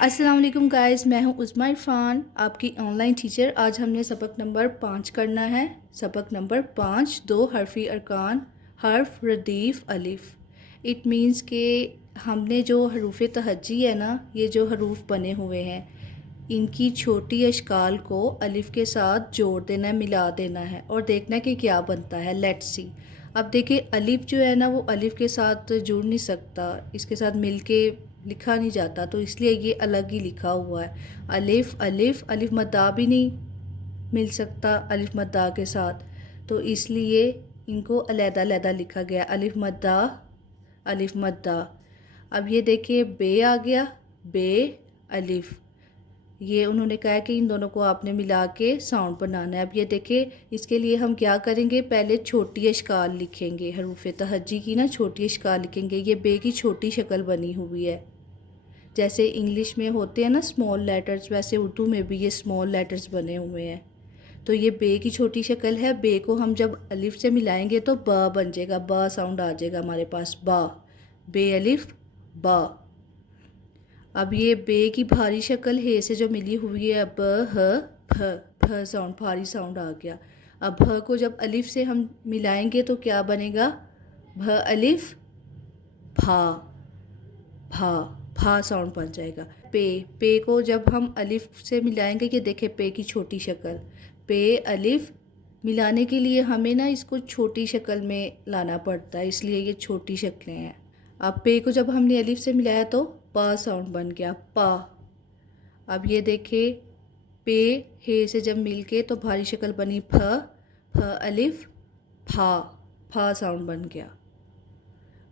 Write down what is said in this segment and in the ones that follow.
अस्सलाम वालेकुम गाइस, मैं हूं उस्मा इरफान, आपकी ऑनलाइन टीचर। आज हमने सबक नंबर 5 करना है। सबक नंबर 5, दो हरफी अरकान, हर्फ रदीफ़ अलिफ़। इट मींस के हमने जो हरूफ तहज्जी है ना, ये जो हरूफ बने हुए हैं, इनकी छोटी अशकाल को अलिफ़ के साथ जोड़ देना है, मिला देना है और देखना है कि क्या बनता है। Let's see. अब देखिए, अलिफ़ जो है ना, वो अलिफ़ के साथ जुड़ नहीं सकता, इसके साथ मिलके लिखा नहीं जाता, तो इसलिए ये अलग ही लिखा हुआ है। अलिफ़ अलिफ़ अलिफ़ मद्दा भी नहीं मिल सकता अलिफ़ मद्दा के साथ, तो इसलिए इनको अलहदा-अलहदा लिखा गया, अलिफ़ मद्दा अलिफ़ मद्दा। अब ये देखिए, बे आ गया, बे अलिफ़। ये उन्होंने कहा है कि इन दोनों को आपने मिला के साउंड बनाना है। अब ये देखिए, इसके लिए हम क्या करेंगे, पहले छोटी अशकाल लिखेंगे, हरूफ तहज्जी की ना छोटी अशकाल लिखेंगे। ये बे की छोटी शक्ल बनी हुई है, जैसे इंग्लिश में होते हैं ना स्मॉल लेटर्स, वैसे उर्दू में भी ये स्मॉल लेटर्स बने हुए हैं। तो ये बे की छोटी शक्ल है। बे को हम जब अलिफ से मिलाएंगे तो ब बन जाएगा, ब साउंड आ जाएगा हमारे पास, बा, बे अलिफ बा। अब ये बे की भारी शक्ल हे से जो मिली हुई है, ब ह फ, फ साउंड, भारी साउंड आ गया। अब भ को जब अलिफ से हम मिलाएंगे तो क्या बनेगा, भ अलिफ भा, भा, भा साउंड बन जाएगा। पे, पे को जब हम अलिफ से मिलाएंगे, कि देखे पे की छोटी शक्ल, पे अलिफ। मिलाने के लिए हमें ना इसको छोटी शक्ल में लाना पड़ता है, इसलिए ये छोटी शक्लें हैं। अब पे को जब हमने अलिफ से मिलाया तो पा साउंड बन गया, पा। अब ये देखे, पे हे से जब मिलके तो भारी शक्ल बनी फ, फ अलिफ फा, फा साउंड बन गया।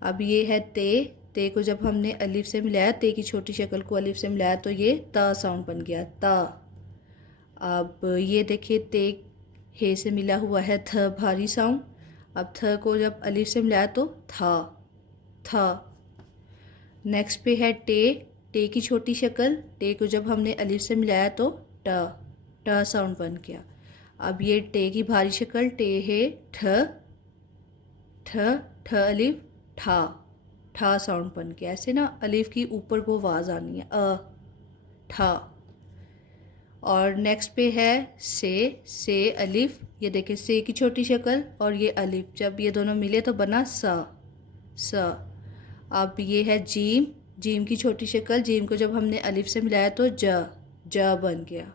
अब ये है ते, ते को जब हमने अलिफ से मिलाया, ते की छोटी शक्ल को अलिफ से मिलाया तो ये ता साउंड बन गया, ता। अब ये देखिए, ते हे से मिला हुआ है थ, भारी साउंड। अब थ को जब अलिफ से मिलाया तो था, था। नेक्स्ट पे है टे, टे की छोटी शक्ल, टे को जब हमने अलिफ से मिलाया तो ट, ट साउंड बन गया। अब ये टे की भारी शक्ल, टे है ठ, ठ, ठ अलिफ ठा, ठा साउंड बन गया। ऐसे ना अलिफ की ऊपर को आवाज़ आनी है, ठा। और नेक्स्ट पे है से अलिफ। ये देखिए, से की छोटी शक्ल और ये अलिफ, जब ये दोनों मिले तो बना सा, सा। अब ये है जीम, जीम की छोटी शक्ल, जीम को जब हमने अलिफ से मिलाया तो ज, ज बन गया।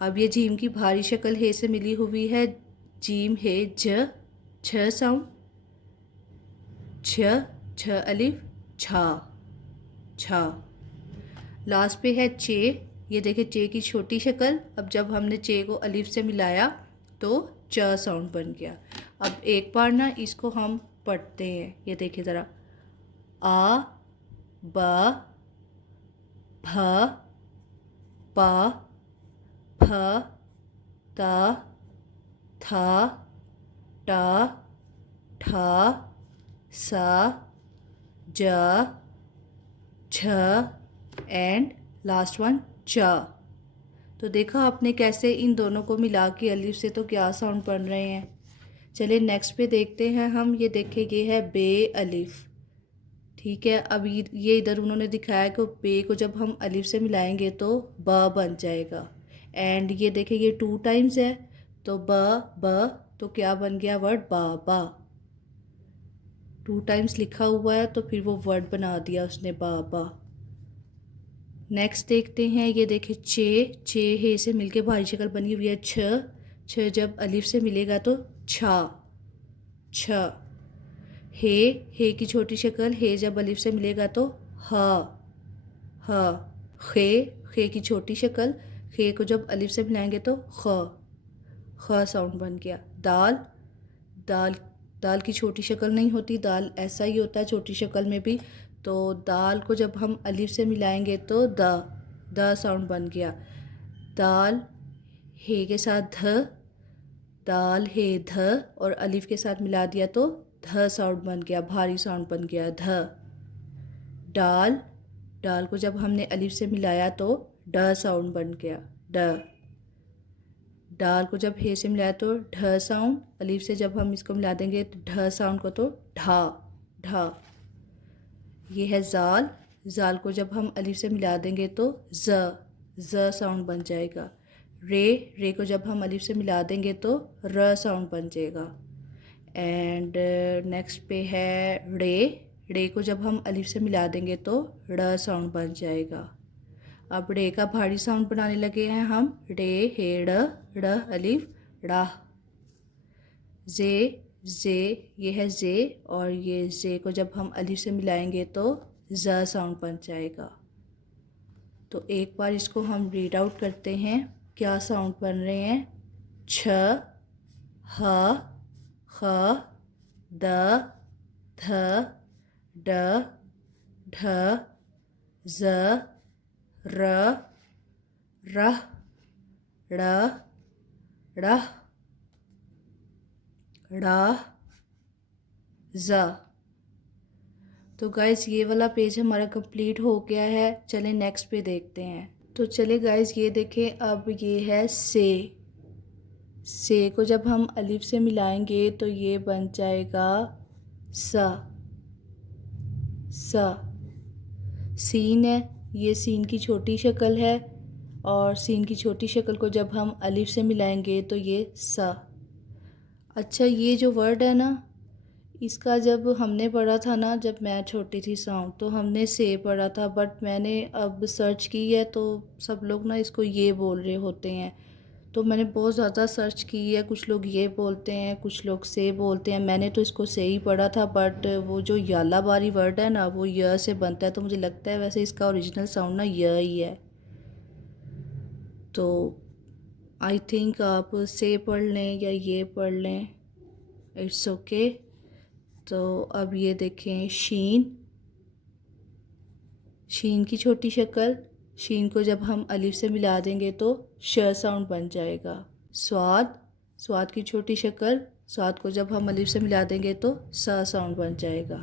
अब ये जीम की भारी शक्ल हे से मिली हुई है, जीम है ज, छ साउंड, छ, छ अलिफ छा, छा। लास्ट पे है चे, ये देखिए चे की छोटी शक्ल, अब जब हमने चे को अलिफ से मिलाया तो च साउंड बन गया। अब एक बार ना इसको हम पढ़ते हैं, ये देखिए ज़रा, आ, ब, भ, प, फ, त, थ, ट, ठ, स, ज, झ एंड लास्ट वन च। तो देखा आपने कैसे इन दोनों को मिला के अलिफ से तो क्या साउंड बन रहे हैं। चलिए नेक्स्ट पे देखते हैं हम। ये देखिए, ये है बे अलिफ, ठीक है। अब ये इधर उन्होंने दिखाया कि बे को जब हम अलिफ से मिलाएंगे तो ब बन जाएगा। एंड ये देखिए, ये 2 टाइम्स है तो ब, ब, तो क्या बन गया वर्ड, बाबा। 2 टाइम्स लिखा हुआ है तो फिर वो वर्ड बना दिया उसने, बाबा। नेक्स्ट देखते हैं, ये देखिए चे, चे हे से मिलके भारी शक्ल बनी हुई है छ, छ जब अलिफ से मिलेगा तो छा, छ। हे की छोटी शक्ल, हे जब अलिफ से मिलेगा तो ह, ह। खे की छोटी शक्ल, खे को जब अलिफ से मिलाएंगे तो ख, ख साउंड बन गया। दाल, दाल, दाल की छोटी शक्ल नहीं होती, दाल ऐसा ही होता है छोटी शक्ल में भी, तो दाल को जब हम अलिफ से मिलाएंगे तो द, द साउंड बन गया। दाल, हे के साथ ध, दाल हे ध, और अलिफ के साथ मिला दिया तो ध साउंड बन गया, भारी साउंड बन गया, ध। डाल, डाल को जब हमने अलिफ से मिलाया तो ड साउंड बन गया, ड। डाल को जब हे से मिलाया तो ढ साउंड, अलिफ से जब हम इसको मिला देंगे ढ साउंड को तो ढा, ढा। ये है जाल, ज़ाल को जब हम अलिफ से मिला देंगे तो ज़ साउंड बन जाएगा। रे को जब हम अलिफ से मिला देंगे तो र साउंड बन जाएगा। एंड नेक्स्ट पे है रे को जब हम अलिफ से मिला देंगे तो ड़ साउंड बन जाएगा। अब रे का भारी साउंड बनाने लगे हैं हम। रे हे ड़ अलिफ ड़ा। जे ये है जे, और ये जे को जब हम अलिफ से मिलाएंगे तो ज साउंड बन जाएगा। तो एक बार इसको हम रीड आउट करते हैं क्या साउंड बन रहे हैं। छ, ह, ख, द, ध, ड, ढ, ज, र, रह, ड़, ढ़, ढ़, ज़। तो गाइस ये वाला पेज हमारा कंप्लीट हो गया है। चलें नेक्स्ट पे देखते हैं। तो चले गाइस ये देखें, अब ये है से को जब हम अलिफ से मिलाएंगे तो ये बन जाएगा स। सीन है, ये सीन की छोटी शक्ल है, और सीन की छोटी शक्ल को जब हम अलिफ से मिलाएंगे तो ये स। अच्छा, ये जो वर्ड है ना, इसका जब हमने पढ़ा था ना, जब मैं छोटी थी साउंड, तो हमने से पढ़ा था, बट मैंने अब सर्च की है तो सब लोग ना इसको ये बोल रहे होते हैं। तो मैंने बहुत ज़्यादा सर्च की है, कुछ लोग ये बोलते हैं, कुछ लोग से बोलते हैं। मैंने तो इसको से ही पढ़ा था, बट वो जो यालाबारी वर्ड है ना, वो य से बनता है, तो मुझे लगता है वैसे इसका ओरिजिनल साउंड ना य ही है। तो आई थिंक आप से पढ़ लें या ये पढ़ लें, इट्स ओके। तो अब ये देखें शीन की छोटी शक्ल। शीन को जब हम अलिफ से मिला देंगे तो श साउंड बन जाएगा। स्वाद की छोटी शक्ल। स्वाद को जब हम अलिफ से मिला देंगे तो स साउंड बन जाएगा।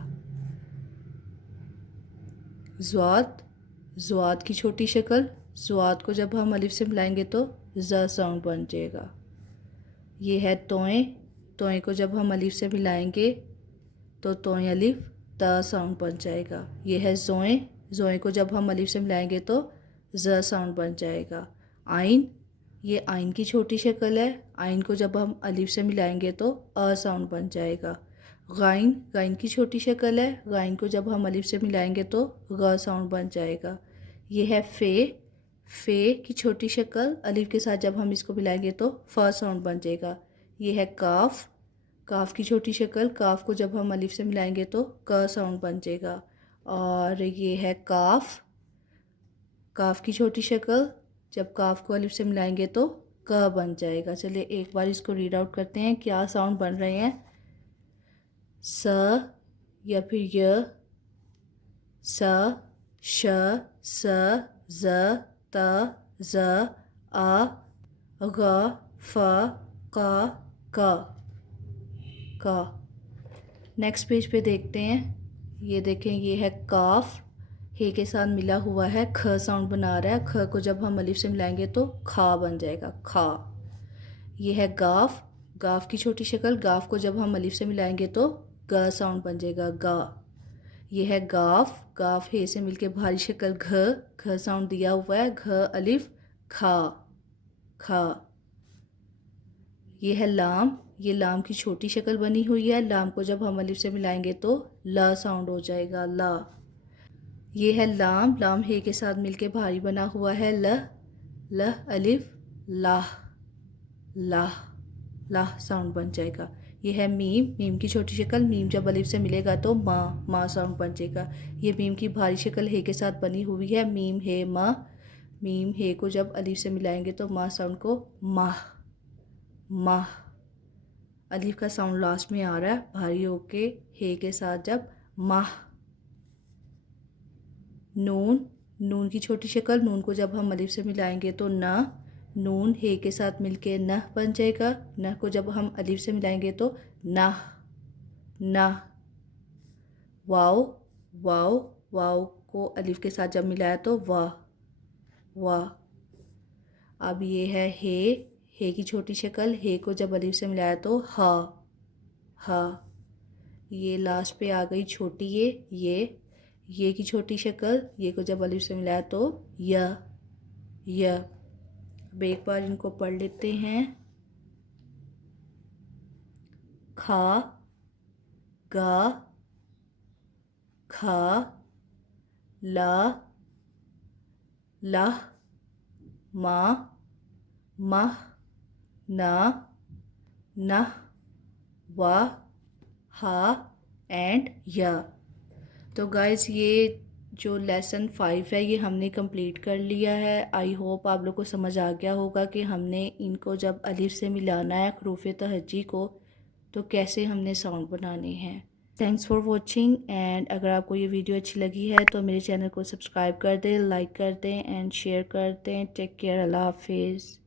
ज़्वाद की छोटी शक्ल। ज़्वाद को जब हम अलिफ से मिलाएंगे तो ज़ साउंड बन जाएगा। ये है तोएं को जब हम अलिफ से मिलाएंगे तो तोएं अलिफ त साउंड बन जाएगा। ये है ज़ोएं को जब हम अलिफ से मिलाएंगे तो ज़ साउंड बन जाएगा। ये आइन की छोटी शक्ल है। आइन को जब हम अलिफ से मिलाएंगे तो अ साउंड बन जाएगा। गाइन की छोटी शक्ल है। गाइन को जब हम अलिफ से मिलाएंगे तो ग साउंड बन जाएगा। ये है फे की छोटी शक्ल। अलिफ के साथ जब हम इसको मिलाएंगे तो फ साउंड बन जाएगा। ये है काफ की छोटी शक्ल। काफ को जब हम अलिफ से मिलाएंगे तो क साउंड बन जाएगा। और ये है काफ की छोटी शक्ल। जब काफ को अलिफ से मिलाएंगे तो क बन जाएगा। चलिए एक बार इसको रीड आउट करते हैं क्या साउंड बन रहे हैं। स या फिर य, स, श, स, ज, त, ज, अ, ग, फ, क। नेक्स्ट पेज पे देखते हैं। ये देखें, ये है काफ। हे के साथ मिला हुआ है, ख साउंड बना रहा है। ख को जब हम अलिफ से मिलाएंगे तो खा बन जाएगा, खा। ये है गाफ की छोटी शक्ल। गाफ को जब हम अलिफ से मिलाएंगे तो ग साउंड बन जाएगा, गा। ये है गाफ हे से मिलके भारी शक्ल घ साउंड दिया हुआ है, घ अलिफ खा। ये है ये लाम की छोटी शक्ल बनी हुई है। लाम को जब हम अलिफ से मिलाएंगे तो ला साउंड हो जाएगा, ला। ये है लाम हे के साथ मिलके भारी बना हुआ है, ल अलिफ लाह साउंड बन जाएगा। ये है मीम की छोटी शक्ल। मीम जब अलिफ से मिलेगा तो माँ साउंड बन जाएगा। ये मीम की भारी शक्ल हे के साथ बनी हुई है, मीम हे माँ। मीम हे को जब अलिफ से मिलाएंगे तो माँ साउंड को माह। अलिफ का साउंड लास्ट में आ रहा है भारी होके हे के साथ, जब माह। नून की छोटी शक्ल। नून को जब हम अलिफ से मिलाएंगे तो नून हे के साथ मिलके नह बन जाएगा। नह को जब हम अलिफ से मिलाएंगे तो नाह। वाव को अलिफ के साथ जब मिलाया तो वाह। अब ये है हे की छोटी शक्ल। हे को जब अलिफ से मिलाया तो हा। ये लास्ट पे आ गई छोटी ये। ये की छोटी शक्ल, ये को जब अलिफ से मिलाया तो य। अब एक बार इनको पढ़ लेते हैं। खा, गा, खा, ला, लाह, मा, मह, ना, नह, वा, हा एंड या। तो गाइज़ ये जो लेसन 5 है ये हमने कंप्लीट कर लिया है। आई होप आप लोग को समझ आ गया होगा कि हमने इनको जब अलिफ से मिलाना है हरूफ तहज्जी को तो कैसे हमने साउंड बनाने हैं। Thanks for watching. एंड अगर आपको ये वीडियो अच्छी लगी है तो मेरे चैनल को सब्सक्राइब कर दें, लाइक कर दें एंड शेयर कर दें। टेक केयर, अल्लाह हाफिज़।